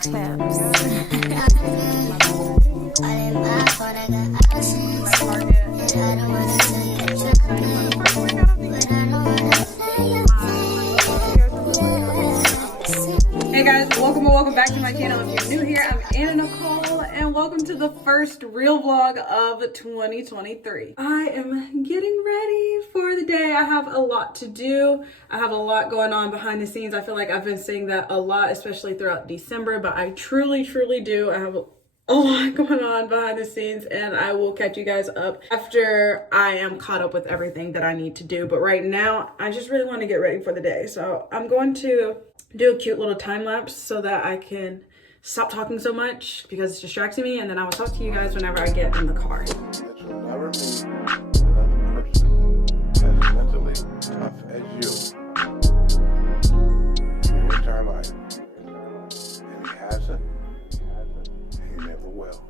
tips. Hey guys, welcome back to my channel. If you're new here, I'm Anna Nicole, and welcome to the first real vlog of 2023. I am getting ready for the day. I have a lot to do. I have a lot going on behind the scenes. I feel like I've been saying that a lot, especially throughout December, but I truly do. I have a lot going on behind the scenes, and I will catch you guys up after I am caught up with everything that I need to do. But right now, I just really want to get ready for the day. So I'm going to do a cute little time lapse so that I can stop talking so much because it's distracting me, and then I will talk to you guys whenever I get in the car. That you'll never meet another person as mentally tough as you in your entire life. And he hasn't, and he never will.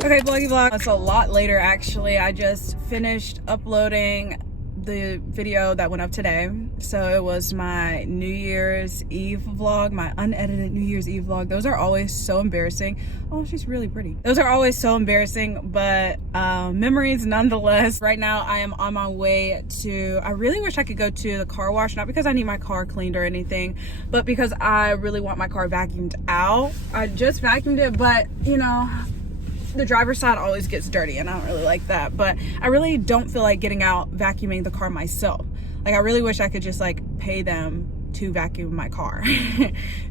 Okay, vloggy vlog. It's a lot later actually. I just finished uploading the video that went up today. So it was my New Year's Eve vlog, my unedited New Year's Eve vlog. Those are always so embarrassing. Oh, she's really pretty. Those are always so embarrassing, but memories nonetheless. Right now I am on my way to, I really wish I could go to the car wash, not because I need my car cleaned or anything, but because I really want my car vacuumed out. I just vacuumed it, but you know, the driver's side always gets dirty and I don't really like that, but I really don't feel like getting out vacuuming the car myself. Like I really wish I could just like pay them to vacuum my car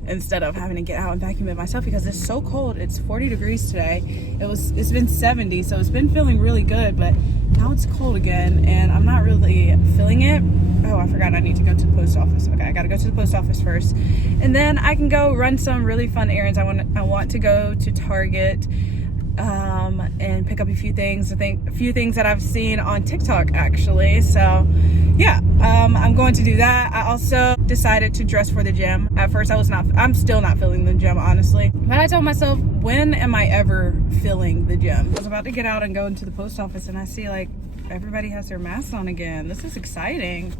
instead of having to get out and vacuum it myself, because it's so cold. It's 40 degrees today. It's been 70, so it's been feeling really good, but now it's cold again and I'm not really feeling it. Oh, I forgot I need to go to the post office. Okay, I gotta go to the post office first, and then I can go run some really fun errands. I want to go to Target and pick up a few things. I think a few things that I've seen on TikTok actually. So yeah, I'm going to do that. I also decided to dress for the gym. At first I'm still not feeling the gym, honestly, but I told myself, when am I ever feeling the gym? I was about to get out and go into the post office and I see like everybody has their masks on again. This is exciting.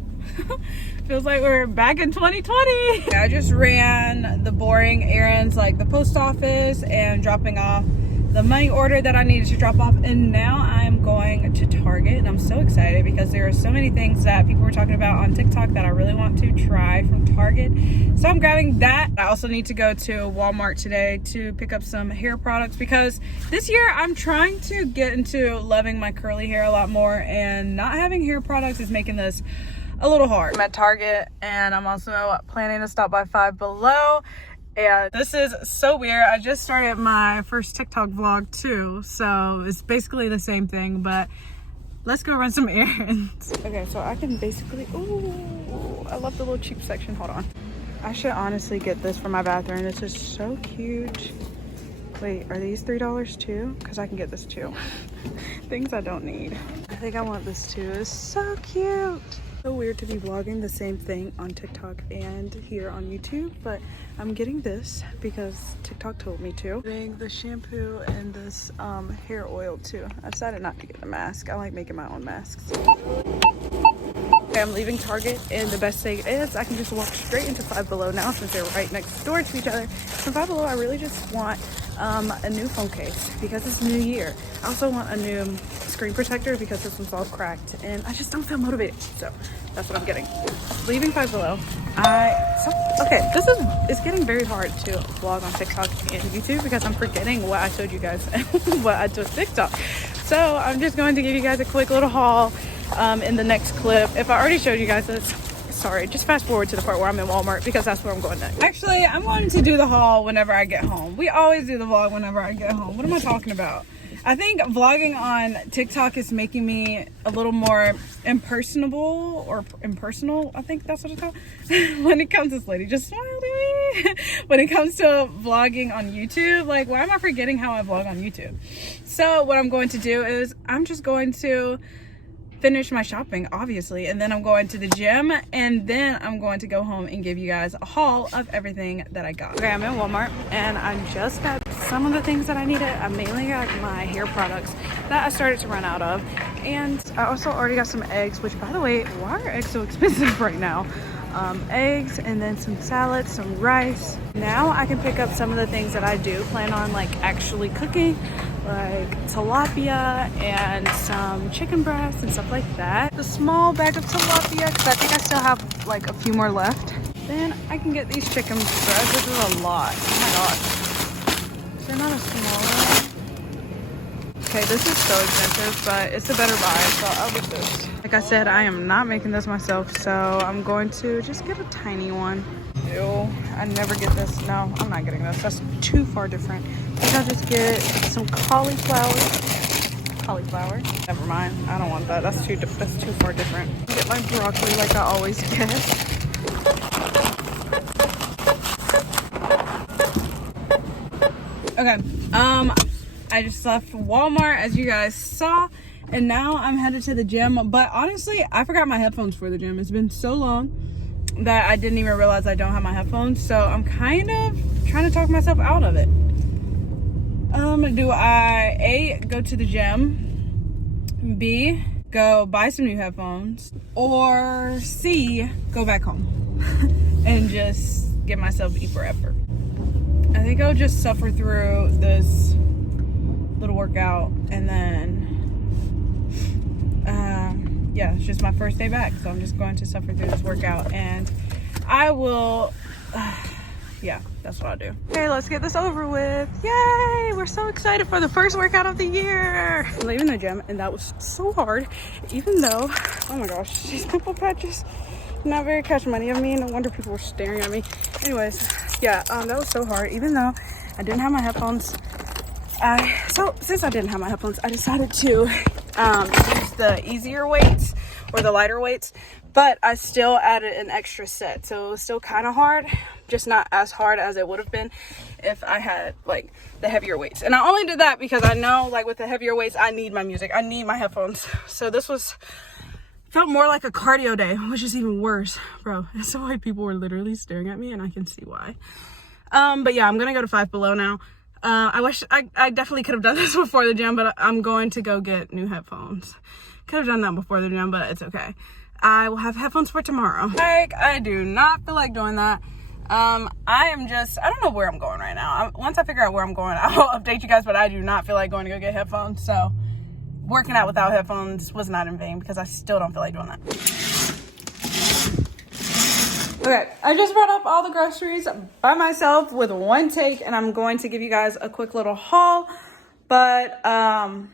Feels like we're back in 2020. I just ran the boring errands like the post office and dropping off the money order that I needed to drop off, and now I'm going to Target, and I'm so excited because there are so many things that people were talking about on TikTok that I really want to try from Target. So I'm grabbing that. I also need to go to Walmart today to pick up some hair products, because this year I'm trying to get into loving my curly hair a lot more, and not having hair products is making this a little hard. I'm at Target and I'm also planning to stop by Five Below. And this is so weird. I just started my first TikTok vlog too, so it's basically the same thing, but let's go run some errands. Okay, so I can basically, ooh, I love the little cheap section. Hold on. I should honestly get this for my bathroom. This is so cute. Wait, are these $3 too? Because I can get this too. Things I don't need. I think I want this too. It's so cute. So weird to be vlogging the same thing on TikTok and here on YouTube, but I'm getting this because TikTok told me to. Getting the shampoo and this hair oil too. I decided not to get a mask. I like making my own masks. Okay, I'm leaving Target, and the best thing is I can just walk straight into Five Below now since they're right next door to each other. From Five Below, I really just want a new phone case because it's New Year. I also want a new screen protector because this one's all cracked and I just don't feel motivated, so that's what I'm getting. Leaving Five Below. Okay, it's getting very hard to vlog on TikTok and YouTube because I'm forgetting what I showed you guys what I took TikTok. So I'm just going to give you guys a quick little haul in the next clip. If I already showed you guys this, sorry, just fast forward to the part where I'm in Walmart because that's where I'm going next. Actually, I'm going to do the haul whenever I get home. We always do the vlog whenever I get home. What am I talking about? I think vlogging on TikTok is making me a little more impersonable or impersonal. I think that's what it's called. When it comes to this lady, just smile to me. When it comes to vlogging on YouTube, like, why am I forgetting how I vlog on YouTube? So what I'm going to do is I'm just going to finish my shopping, obviously, and then I'm going to the gym, and then I'm going to go home and give you guys a haul of everything that I got. Okay, I'm in Walmart and I just got some of the things that I needed. I mainly got my hair products that I started to run out of, and I also already got some eggs, which, by the way, why are eggs so expensive right now? Eggs, and then some salad, some rice. Now I can pick up some of the things that I do plan on like actually cooking, like tilapia and some chicken breasts and stuff like that. The small bag of tilapia, because I think I still have like a few more left. Then I can get these chicken breasts. This is a lot. Oh my gosh. Is there not a smaller one? Okay, this is so expensive, but it's a better buy, so I'll get this. Like I said, I am not making this myself, so I'm going to just get a tiny one. Ew, I never get this. No, I'm not getting this. That's too far different. I think I'll just get some cauliflower. Cauliflower? Never mind. I don't want that. That's too far different. I'll get my broccoli like I always get. Okay. I just left Walmart, as you guys saw, and now I'm headed to the gym. But honestly, I forgot my headphones for the gym. It's been so long that I didn't even realize I don't have my headphones, so I'm kind of trying to talk myself out of it. Do I A, go to the gym, B, go buy some new headphones, or C, go back home and just give myself E for effort? I think I'll just suffer through this little workout, and then yeah, it's just my first day back, so I'm just going to suffer through this workout, and I will yeah, that's what I'll do. Okay, let's get this over with. Yay, we're so excited for the first workout of the year. I'm leaving the gym, and that was so hard, even though, oh my gosh, these pimple patches, not very catch money of me. No wonder people were staring at me. Anyways, yeah, that was so hard, even though I didn't have my headphones. So since I didn't have my headphones, I decided to use the easier weights or the lighter weights, but I still added an extra set, so it was still kind of hard, just not as hard as it would have been if I had like the heavier weights. And I only did that because I know, like, with the heavier weights, I need my music, I need my headphones. So this felt more like a cardio day, which is even worse, bro. It's so like people were literally staring at me, and I can see why. But yeah, I'm gonna go to Five Below now. I wish I definitely could have done this before the gym, but I'm going to go get new headphones. Could have done that before the gym, but it's okay. I will have headphones for tomorrow. Like, I do not feel like doing that. I don't know where I'm going right now. Once I figure out where I'm going, I'll update you guys, but I do not feel like going to go get headphones. So working out without headphones was not in vain, because I still don't feel like doing that. Okay, I just brought up all the groceries by myself with one take, and I'm going to give you guys a quick little haul. But how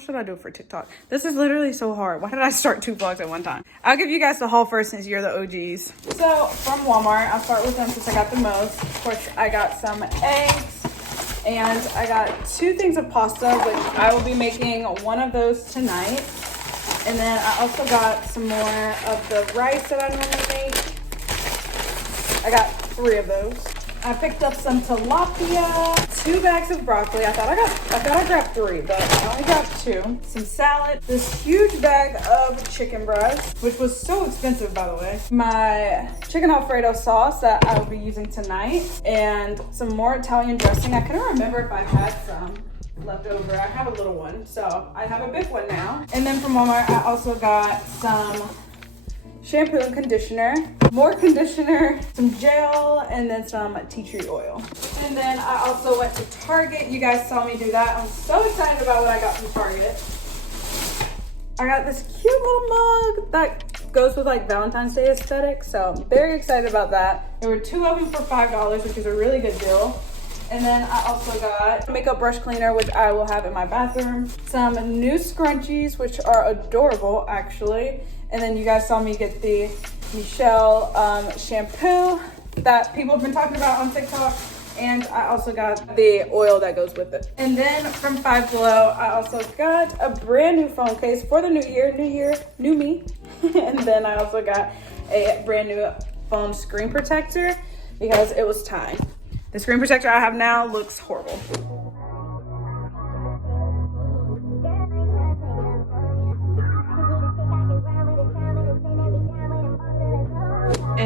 should I do it for TikTok? This is literally so hard. Why did I start 2 vlogs at one time? I'll give you guys the haul first, since you're the OGs. So from Walmart, I'll start with them since I got the most. Of course, I got some eggs, and I got 2 things of pasta, which I will be making one of those tonight. And then I also got some more of the rice that I normally make. I got 3 of those. I picked up some tilapia, 2 bags of broccoli. I thought I grabbed 3, but I only grabbed 2. Some salad, this huge bag of chicken breast, which was so expensive, by the way. My chicken Alfredo sauce that I will be using tonight, and some more Italian dressing. I couldn't remember if I had some left over. I have a little one, so I have a big one now. And then from Walmart, I also got some shampoo and conditioner, more conditioner, some gel, and then some tea tree oil. And then I also went to Target. You guys saw me do that. I'm so excited about what I got from Target. I got this cute little mug that goes with like Valentine's Day aesthetic, so I'm very excited about that. There were 2 of them for $5, which is a really good deal. And then I also got a makeup brush cleaner, which I will have in my bathroom. Some new scrunchies, which are adorable, actually. And then you guys saw me get the Michelle shampoo that people have been talking about on TikTok. And I also got the oil that goes with it. And then from Five Below, I also got a brand new phone case for the new year, new me. And then I also got a brand new phone screen protector because it was time. The screen protector I have now looks horrible.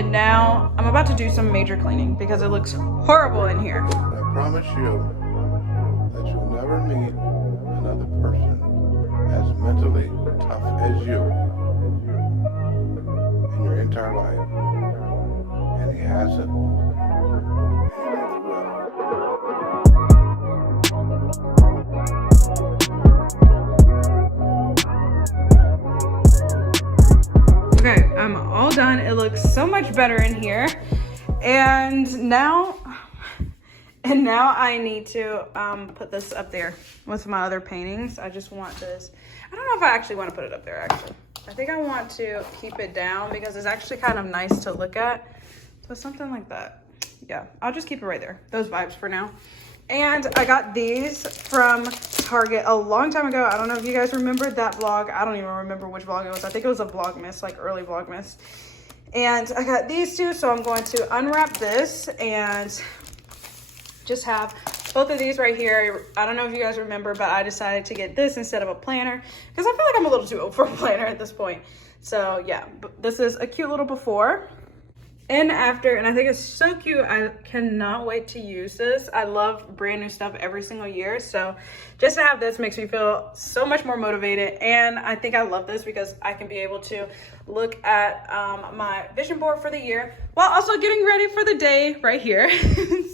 And now I'm about to do some major cleaning because it looks horrible in here. I promise you that you'll never meet another person as mentally tough as you in your entire life. And he hasn't, and he never will. Okay, I'm all done. It looks so much better in here. And now I need to put this up there with my other paintings. I just want this. I don't know if I actually want to put it up there, actually. I think I want to keep it down because it's actually kind of nice to look at. So something like that. Yeah, I'll just keep it right there. Those vibes for now. And I got these from Target a long time ago. I don't know if you guys remember that vlog. I don't even remember which vlog it was. I think it was a Vlogmas, like early Vlogmas. And I got these two, so I'm going to unwrap this and just have both of these right here. I don't know if you guys remember, but I decided to get this instead of a planner because I feel like I'm a little too old for a planner at this point. So yeah, this is a cute little before and after, and I think it's so cute. I cannot wait to use this. I love brand new stuff every single year, so just to have this makes me feel so much more motivated. And I think I love this because I can be able to look at my vision board for the year while also getting ready for the day right here.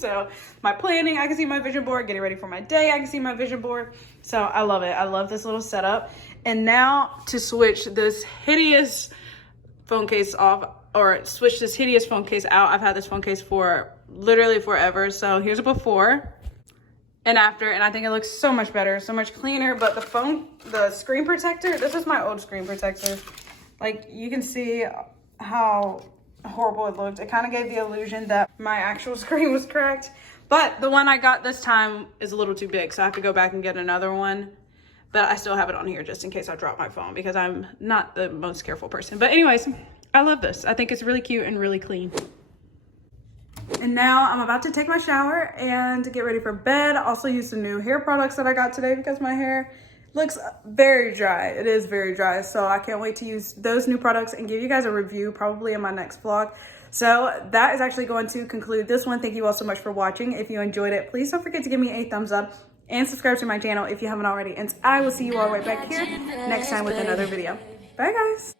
So my planning, I can see my vision board. Getting ready for my day, I can see my vision board. So I love it. I love this little setup. And now to switch this hideous phone case off, or switch this hideous phone case out. I've had this phone case for literally forever. So here's a before and after, and I think it looks so much better, so much cleaner. But the screen protector, this is my old screen protector. Like, you can see how horrible it looked. It kind of gave the illusion that my actual screen was cracked. But the one I got this time is a little too big, so I have to go back and get another one. But I still have it on here just in case I drop my phone because I'm not the most careful person. But anyways, I love this. I think it's really cute and really clean. And now I'm about to take my shower and get ready for bed. Also use some new hair products that I got today because my hair looks very dry. It is very dry. So I can't wait to use those new products and give you guys a review probably in my next vlog. So that is actually going to conclude this one. Thank you all so much for watching. If you enjoyed it, please don't forget to give me a thumbs up and subscribe to my channel if you haven't already. And I will see you all right back here next time with another video. Bye guys.